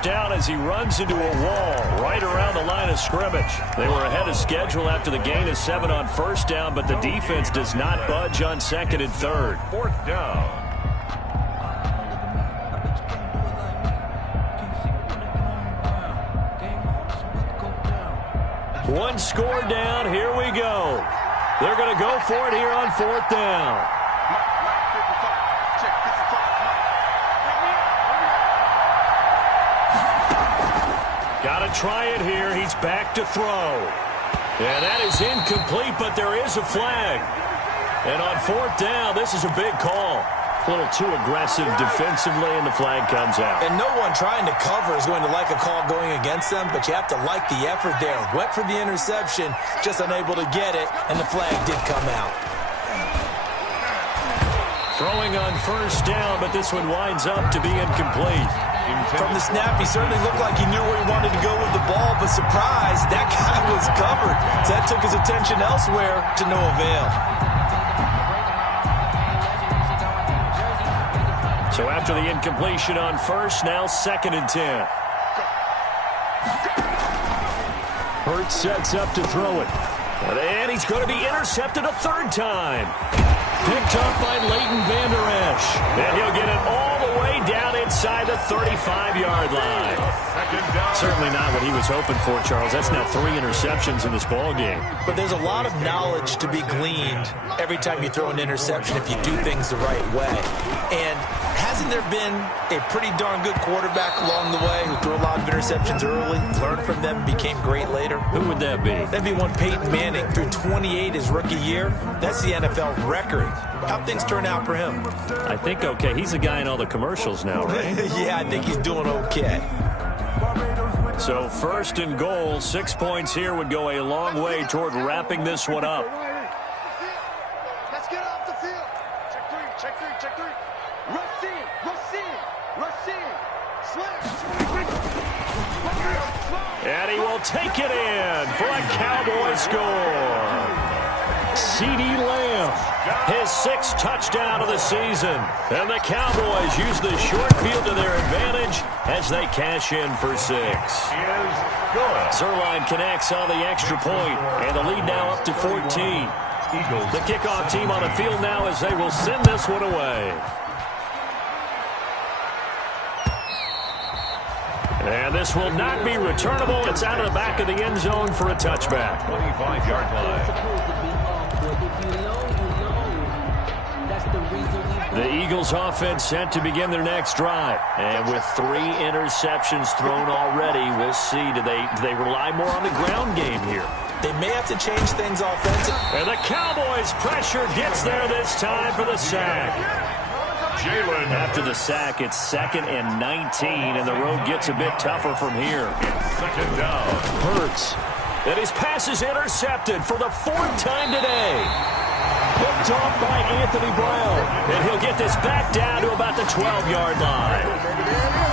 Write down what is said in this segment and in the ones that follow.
first down as he runs into a wall right around the line of scrimmage. They were ahead of schedule after the gain of 7 on first down, but the defense does not budge on second and third. Fourth down. One score down. Here we go. They're going to go for it here on fourth down. Got to try it here. He's back to throw. And that is incomplete, but there is a flag. And on fourth down, this is a big call. A little too aggressive defensively, and the flag comes out. And no one trying to cover is going to like a call going against them, but you have to like the effort there. Went for the interception, just unable to get it, and the flag did come out. Throwing on first down, but this one winds up to be incomplete. From the snap, he certainly looked like he knew where he wanted to go with the ball, but surprise, that guy was covered. So that took his attention elsewhere to no avail. So after the incompletion on first, now second and 10. Hurts sets up to throw it. And he's going to be intercepted a third time. Picked up by Leighton Vander Esch. And he'll get it all the way down inside the 35-yard line. Certainly not what he was hoping for, Charles. That's now 3 interceptions in this ball game. But there's a lot of knowledge to be gleaned every time you throw an interception if you do things the right way. And hasn't there been a pretty darn good quarterback along the way who threw a lot of interceptions early, learned from them, and became great later? Who would that be? That'd be one Peyton Manning. Threw 28 his rookie year. That's the NFL record. How'd things turn out for him? I think okay. He's the guy in all the commercials now, right? Yeah, I think he's doing okay. So first and goal, 6 points here would go a long way toward wrapping this one up. Let's get off the field. Check three, check three, check three. Racine, and he will take it in for a Cowboy score. CeeDee Lamb, his 6th touchdown of the season. And the Cowboys use the short field to their advantage as they cash in for 6. Zuerlein connects on the extra point, and the lead now up to 14. The kickoff team on the field now as they will send this one away. And this will not be returnable. It's out of the back of the end zone for a touchback. 25-yard line. The Eagles offense set to begin their next drive. And with 3 interceptions thrown already, we'll see. Do they rely more on the ground game here? They may have to change things offensively. And the Cowboys pressure gets there this time for the sack. Jalen. After the sack, it's 2nd and 19, and the road gets a bit tougher from here. Second down. Hurts. And his pass is intercepted for the 4th time today. Picked off by Anthony Brown. And he'll get this back down to about the 12-yard line.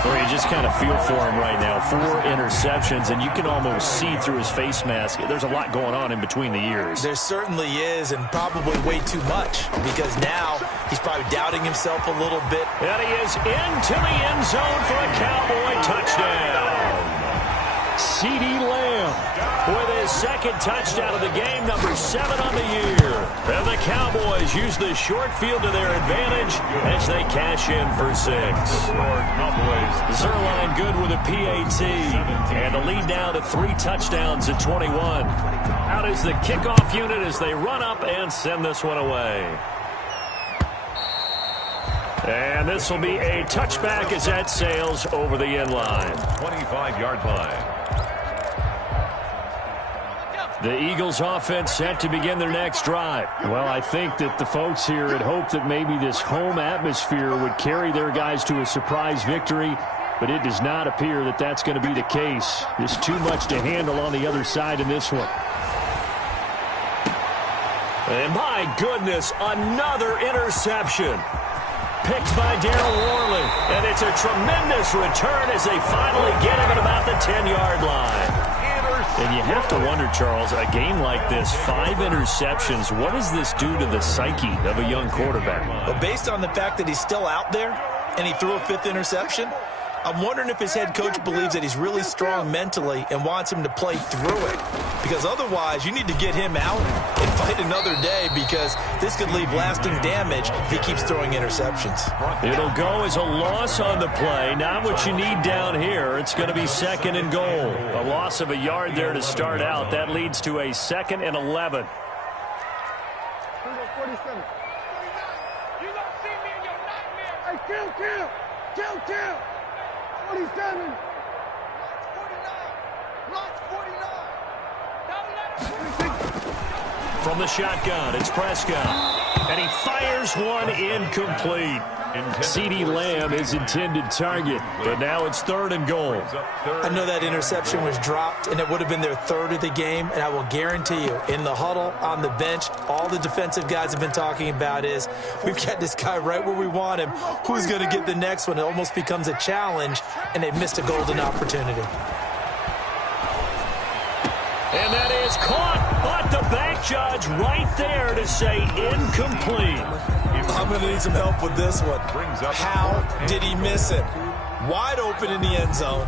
Or you just kind of feel for him right now. 4 interceptions, and you can almost see through his face mask. There's a lot going on in between the ears. There certainly is, and probably way too much, because now he's probably doubting himself a little bit. And he is into the end zone for a Cowboy touchdown. CeeDee Lamb with his 2nd touchdown of the game, number 7 on the year. And the Cowboys use the short field to their advantage as they cash in for 6. Zuerlein good with a PAT. And the lead now to 3 touchdowns at 21. Out is the kickoff unit as they run up and send this one away. And this will be a touchback as that sails over the end line. 25-yard line. The Eagles offense set to begin their next drive. Well, I think that the folks here had hoped that maybe this home atmosphere would carry their guys to a surprise victory, but it does not appear that that's going to be the case. There's too much to handle on the other side in this one. And my goodness, another interception. Picked by Daryl Worley, and it's a tremendous return as they finally get him at about the 10-yard line. And you have to wonder, Charles, a game like this, 5 interceptions, what does this do to the psyche of a young quarterback? But based on the fact that he's still out there and he threw a 5th interception, I'm wondering if his head coach believes that he's really strong mentally and wants him to play through it. Because otherwise, you need to get him out and fight another day, because this could leave lasting damage if he keeps throwing interceptions. It'll go as a loss on the play. Not what you need down here. It's going to be 2nd and goal. A loss of a yard there to start out. That leads to a 2nd and 11. 47. You gonna see me in your nightmares. Hey, kill. 47. Launch 49. From the shotgun, it's Prescott. And he fires one incomplete. CeeDee Lamb, his intended target. But now it's 3rd and goal. I know that interception was dropped, and it would have been their 3rd of the game. And I will guarantee you, in the huddle, on the bench, all the defensive guys have been talking about is, we've got this guy right where we want him. Who's going to get the next one? It almost becomes a challenge, and they've missed a golden opportunity. And that is caught, but the back judge right there to say incomplete. I'm going to need some help with this one. How did he miss it? Wide open in the end zone.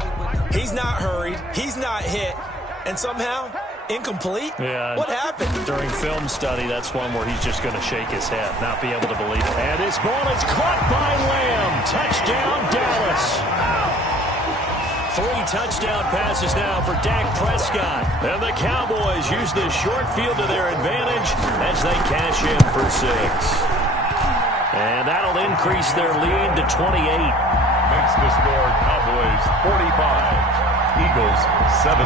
He's not hurried. He's not hit. And somehow, incomplete? Yeah. What happened? During film study, that's one where he's just going to shake his head, not be able to believe it. And this ball is caught by Lamb. Touchdown, Dallas. 3 touchdown passes now for Dak Prescott. And the Cowboys use the short field to their advantage as they cash in for 6. And that'll increase their lead to 28. Makes the score Cowboys 45, Eagles 17.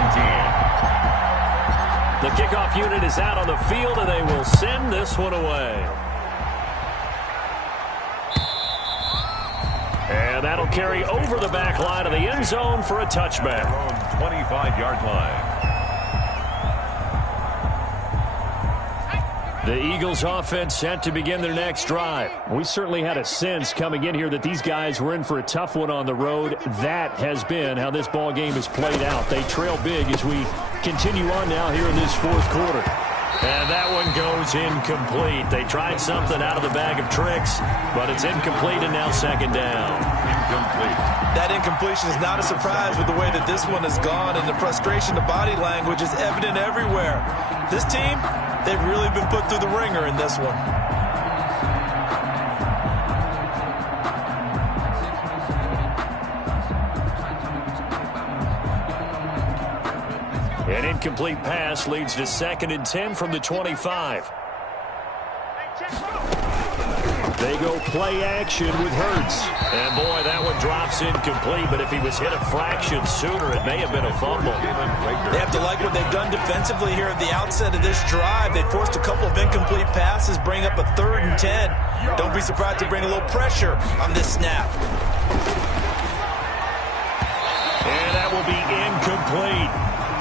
The kickoff unit is out on the field, and they will send this one away. And that'll carry over the back line of the end zone for a touchback. 25-yard line. The Eagles offense set to begin their next drive. We certainly had a sense coming in here that these guys were in for a tough one on the road. That has been how this ball game has played out. They trail big as we continue on now here in this 4th quarter. And that one goes incomplete. They tried something out of the bag of tricks, but it's incomplete and now 2nd down. Incomplete. That incompletion is not a surprise with the way that this one has gone, and the frustration, the body language is evident everywhere. This team, they've really been put through the ringer in this one. An incomplete pass leads to 2nd and 10 from the 25. They go play action with Hurts. And, boy, that one drops incomplete. But if he was hit a fraction sooner, it may have been a fumble. They have to like what they've done defensively here at the outset of this drive. They forced a couple of incomplete passes, bring up a 3rd and 10. Don't be surprised to bring a little pressure on this snap. And that will be incomplete.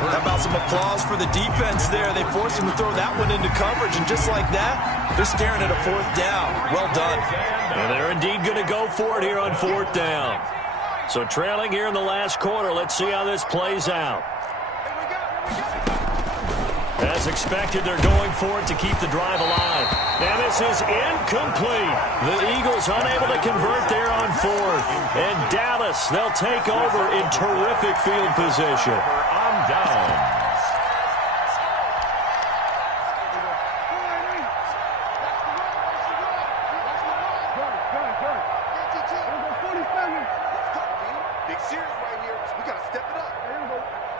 How about some applause for the defense there? They forced him to throw that one into coverage, and just like that, they're staring at a 4th down. Well done. And they're indeed going to go for it here on 4th down. So trailing here in the last quarter, let's see how this plays out. As expected, they're going for it to keep the drive alive. And this is incomplete. The Eagles unable to convert there on 4th. And Dallas, they'll take over in terrific field position. On down. Big series right here. We got to step it up.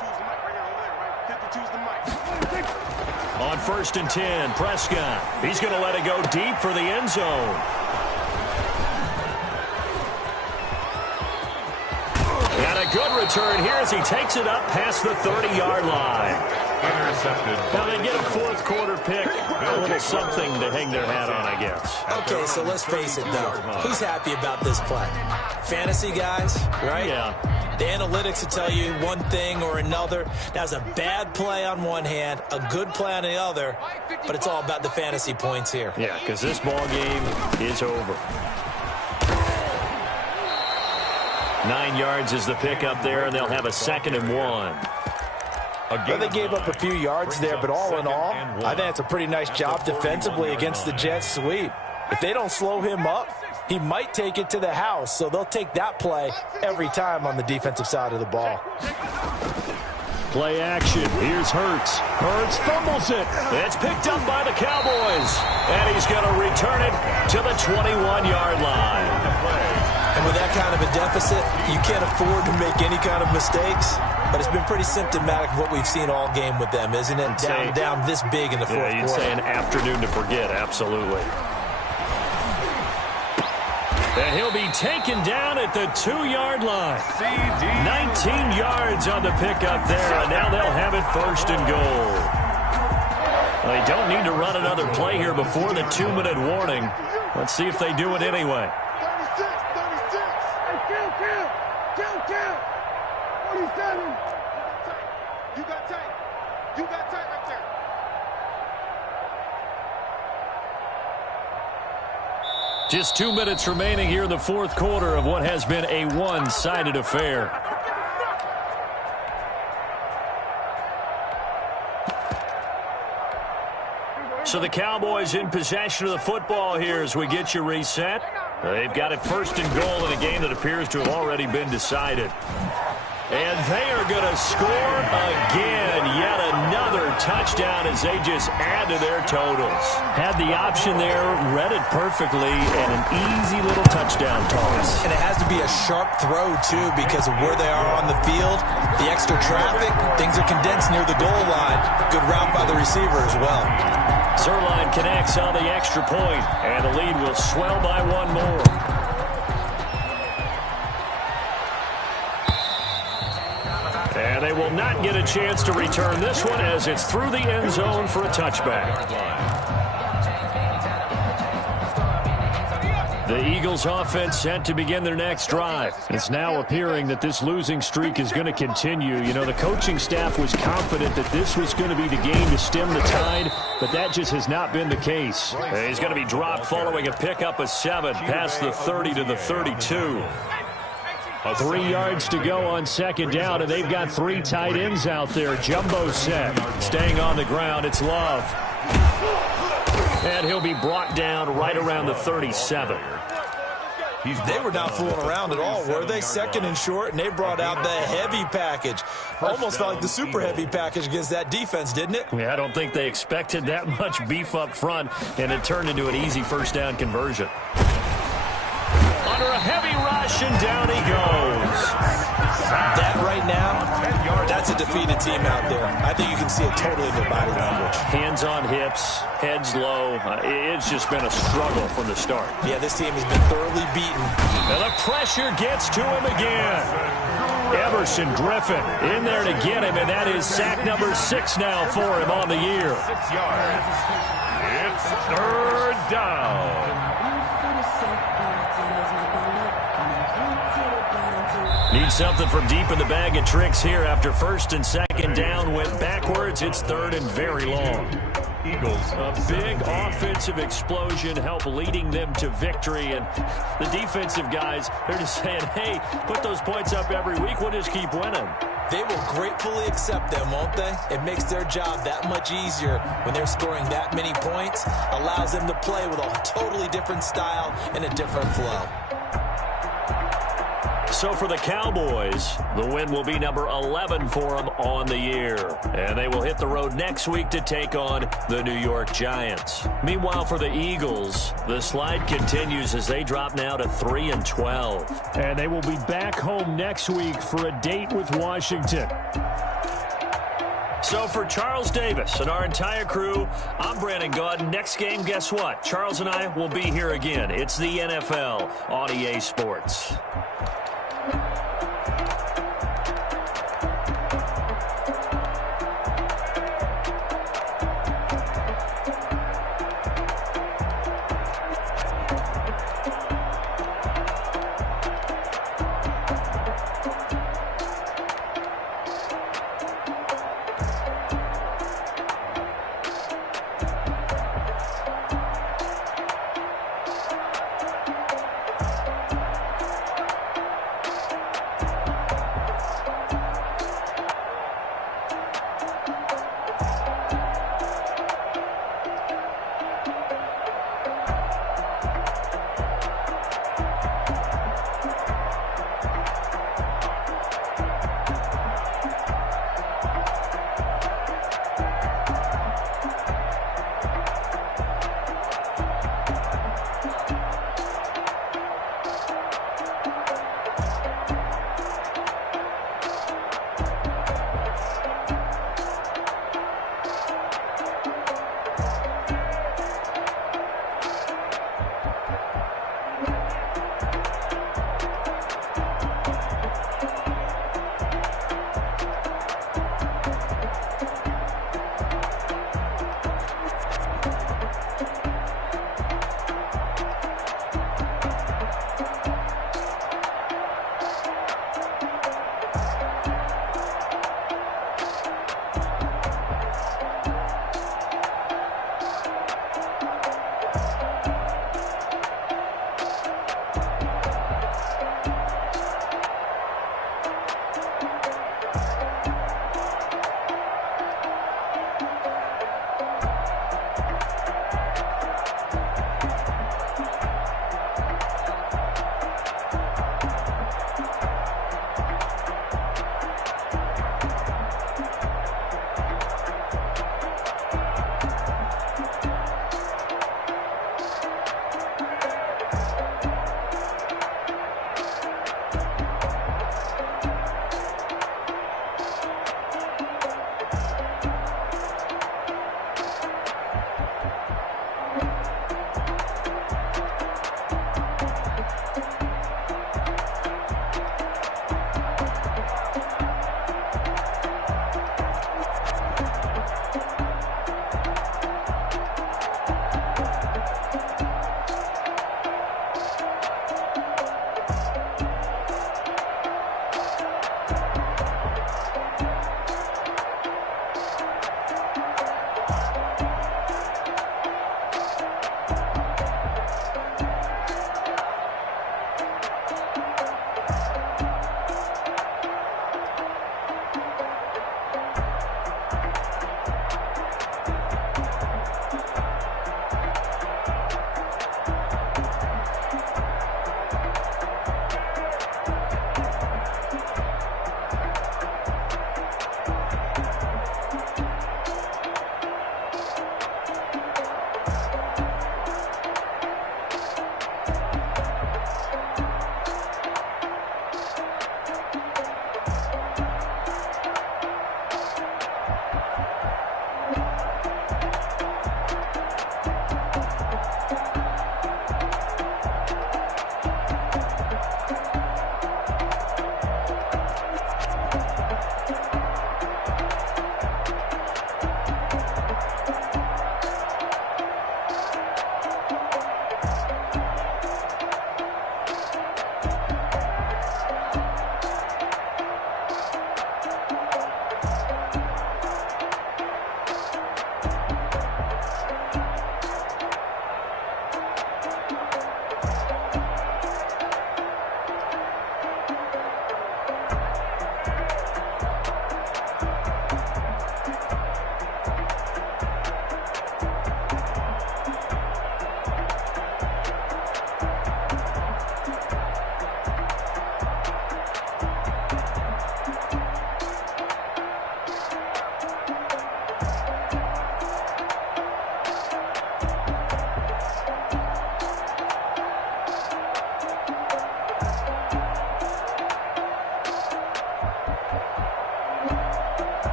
Choose the mic right here over there, right? 50 choose the mic. On 1st and 10, Prescott. He's going to let it go deep for the end zone. And a good return here as he takes it up past the 30-yard line. Intercepted. Now they get a 4th quarter pick. A little something to hang their hat on, I guess. Okay, so let's face it, though. Who's happy about this play? Fantasy guys, right? Yeah. The analytics will tell you one thing or another. That's a bad play on one hand, a good play on the other, but it's all about the fantasy points here. Yeah, because this ball game is over. 9 yards is the pick up there, and they'll have a 2nd and 1. Well, they gave up a few yards there, but all in all, I think it's a pretty nice job defensively against the Jets sweep. If they don't slow him up, he might take it to the house, so they'll take that play every time on the defensive side of the ball. Play action. Here's Hurts. Hurts fumbles it. It's picked up by the Cowboys. And he's going to return it to the 21-yard line. And with that kind of a deficit, you can't afford to make any kind of mistakes. But it's been pretty symptomatic of what we've seen all game with them, isn't it? Down this big in the fourth quarter. You'd say an afternoon to forget, absolutely. And he'll be taken down at the 2-yard line. 19 yards on the pickup there, and now they'll have it first and goal. Well, they don't need to run another play here before the 2-minute warning. Let's see if they do it anyway. 36. Hey, kill. 47. You got tight right there. Just 2 minutes remaining here in the fourth quarter of what has been a one-sided affair. So the Cowboys in possession of the football here as we get you reset. They've got it first and goal in a game that appears to have already been decided. And they are going to score again. Yet another touchdown as they just add to their totals. Had the option there, read it perfectly, and an easy little touchdown toss. And it has to be a sharp throw, too, because of where they are on the field. The extra traffic, things are condensed near the goal line. Good route by the receiver as well. Zuerlein connects on the extra point, and the lead will swell by one more. And they will not get a chance to return this one as it's through the end zone for a touchback. The Eagles offense set to begin their next drive. It's now appearing that this losing streak is going to continue. You know, the coaching staff was confident that this was going to be the game to stem the tide, but that just has not been the case. He's going to be dropped following a pickup of 7 past the 30 to the 32. 3 yards to go on second down, and they've got 3 tight ends out there. Jumbo set. Staying on the ground, it's Love. And he'll be brought down right around the 37. They were not fooling around at all, were they? Second and short, and they brought out the heavy package. Almost felt like the super heavy package against that defense, didn't it? Yeah, I don't think they expected that much beef up front, and it turned into an easy first down conversion. Under a heavy rush, and down he goes. That right now, that's a defeated team out there. I think you can see it totally in their body language. Hands on hips, heads low. It's just been a struggle from the start. Yeah, this team has been thoroughly beaten. And the pressure gets to him again. Everson Griffin in there to get him, and that is sack number 6 now for him on the year. 6 yards. It's third down. Need something from deep in the bag of tricks here after first and second down went backwards. It's third and very long. Eagles. A big offensive explosion helped leading them to victory. And the defensive guys, they're just saying, hey, put those points up every week. We'll just keep winning. They will gratefully accept them, won't they? It makes their job that much easier when they're scoring that many points. Allows them to play with a totally different style and a different flow. So for the Cowboys, the win will be number 11 for them on the year. And they will hit the road next week to take on the New York Giants. Meanwhile, for the Eagles, the slide continues as they drop now to 3-12. And they will be back home next week for a date with Washington. So for Charles Davis and our entire crew, I'm Brandon Gaudin. Next game, guess what? Charles and I will be here again. It's the NFL on EA Sports.